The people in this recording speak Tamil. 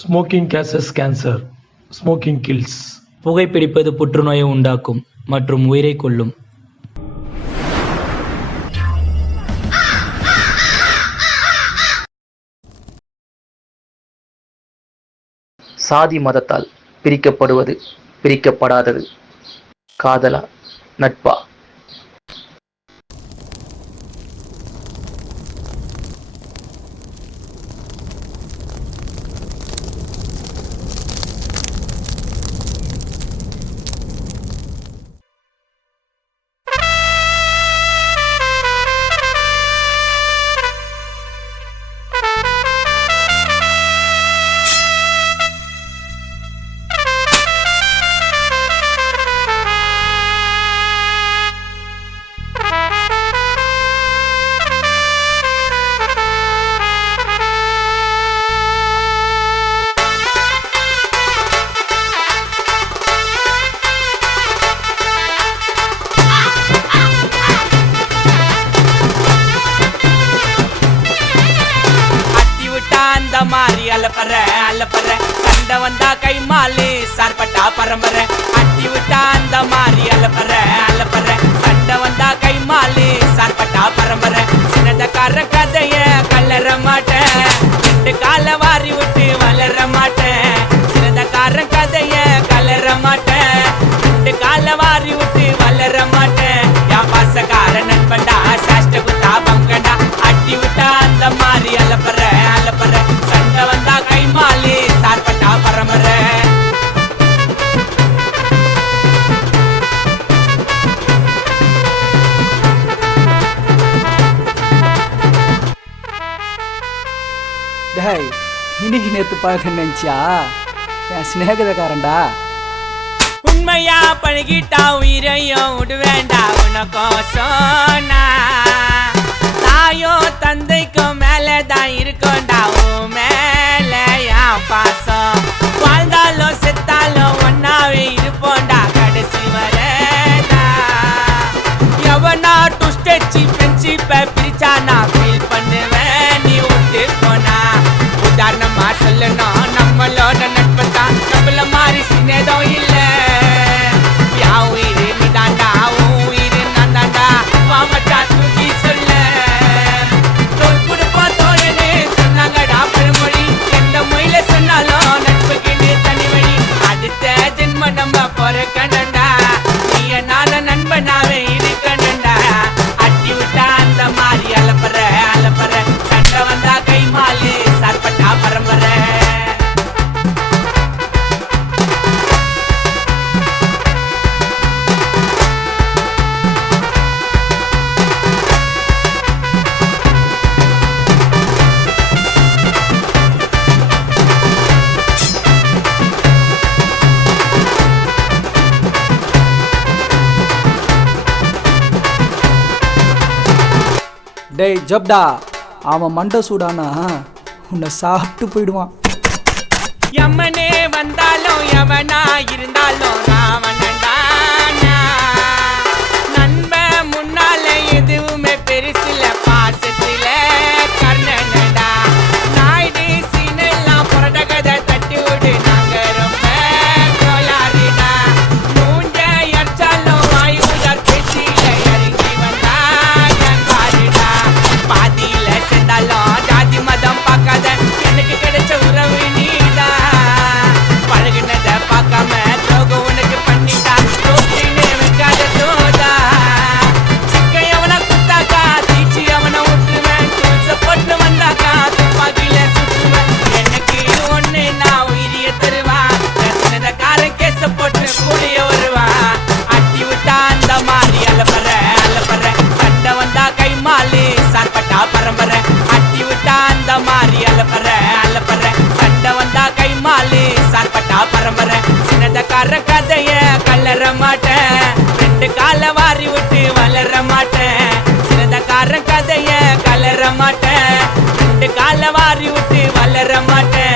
Smoking causes cancer. Smoking kills. புகைப்பிடிப்பது புற்றுநோயை உண்டாக்கும் மற்றும் உயிரை கொல்லும். சாதி மதத்தால் பிரிக்கப்படுவது பிரிக்கப்படாதது. காதலா நட்பா? மாறி அலப்பற அலப்பற சண்டை வந்தா கை மாலு சார்பட்டா பரம்பரை. அட்டி விட்டா அந்த மாறி அலப்பற அலப்பற சண்டை வந்தா கை மாலு சார்பட்டா பரம்பரை. சின்னதக்கார கதைய கல்லற மாட்டேன், ரெண்டு கால வாரி விட்டு வளர மாட்டேன். சின்னதக்கார கதைய கலர மாட்டேன், ரெண்டு கால வாரி விட்டு வளர மாட்டேன். என் பாசக்கார நண்பண்டா சாஷ்ட குத்தா பங்கண்டா. அட்டி விட்டா அந்த மாறி அலப்பற அலப்பற சண்டை வந்தா கை மாலி சார்பட்டா பரம்பரை. டேய், இன்னைக்கு நேத்து பார்க்க நினைச்சியா? என் சிநேகிதக்காரன்டா. உண்மையா பழகிட்டா உயிரையும் விடுவேண்டா உனக்கும் சொன்னா. தாயோ தந்தைக்கும் மேலதான் இருக்கோண்டா உன் மேல என் பாசம். வாழ்ந்தாலும் செத்தாலும் ஒன்னாவே இருப்போண்டா கடைசி வரேடா. எவனா டுஸ்டச்சி ஃப்ரெண்ட்ஷிப்பை பிரிச்சா நான் ஃபீல் பண்ணுவேன் நீ விட்டு போனா. உதாரணமா சொல்லணும் நம்மளோட நட்பு தான் நம்மள மாதிரி சின்னதோ இல்லை. யான் உயிர் நீ தாண்டா உன் உயிர் நான் தாண்டா வா மச்சா தூக்கி சொல்ல. தோல் கொடுப்பா தோழனே சொன்னாங்கடா பழமொழி. எந்த மொழியில சொன்னாலும் நட்புக்கு தனி வழி. அடுத்த ஜென்ம நம்ம பொறக்கணும்டா, நீ என்னால நண்பனாவே இருக்கணும்டா. அட்டி விட்டா அந்த மாதிரி அலப்பற அலப்பற சண்டை வந்தா கை மாலு சார்பட்டா பரம்பரை. டேய் ஜப்டா, அவன் மண்டை சூடானா உன்னை சாப்பிட்டு போயிடுவான். எமனே வந்தாலும் எவனா இருந்தாலும் ராவணன்டா. நண்பன் முன்னால எதுவுமே பெருசில பாசத்தில கர்ணனடா. நாயுடு சீனெல்லாம் புரட கதை தட்டி விடு நாங்க ரொம்ப கோளாறுடா. மூஞ்ச எரிச்சாலும் வாயுதார் பேச்சில இறங்கி வந்தா கண்பாருடா. பாதியில சேர்ந்தாலும் ஜாதி மதம் பார்க்காத எனக்கு கிடைச்ச உறவு நீதான். பழகினத பார்க்காம துரோகம் உனக்கு பண்ணிட்டா தோஸ்தின்னு வைக்காத தோதா. சிக்க எவனை குத்தாக்கா தீச்சி அவனை விட்டுருவேன். டூல்ஸ போட்டு வந்தாக்கா துப்பாக்கியில சுற்றுவேன். எனக்கு ஒண்ணு நான் உயிரிய தருவான். ரசனக்காரன் கேச போட்டு கூடிய வருவான். அட்டி விட்டா அந்த மாதிரி அலப்பற அலப்பற சண்டை வந்தா கை மாலு சார்பட்டா பரம்பரை. அட்டி விட்டா அந்த மாதிரி அலப்பற அலப்பற சண்டை வந்தா கை மாலு சார்பட்டா பரம்பரை. சின்னதக்கார கதைய கலர மாட்டேன், ரெண்டு கால வாரி விட்டு வளர மாட்டேன். சின்னதக்கார கதைய கலர மாட்டேன், ரெண்டு கால வாரி விட்டு வளர மாட்டேன்.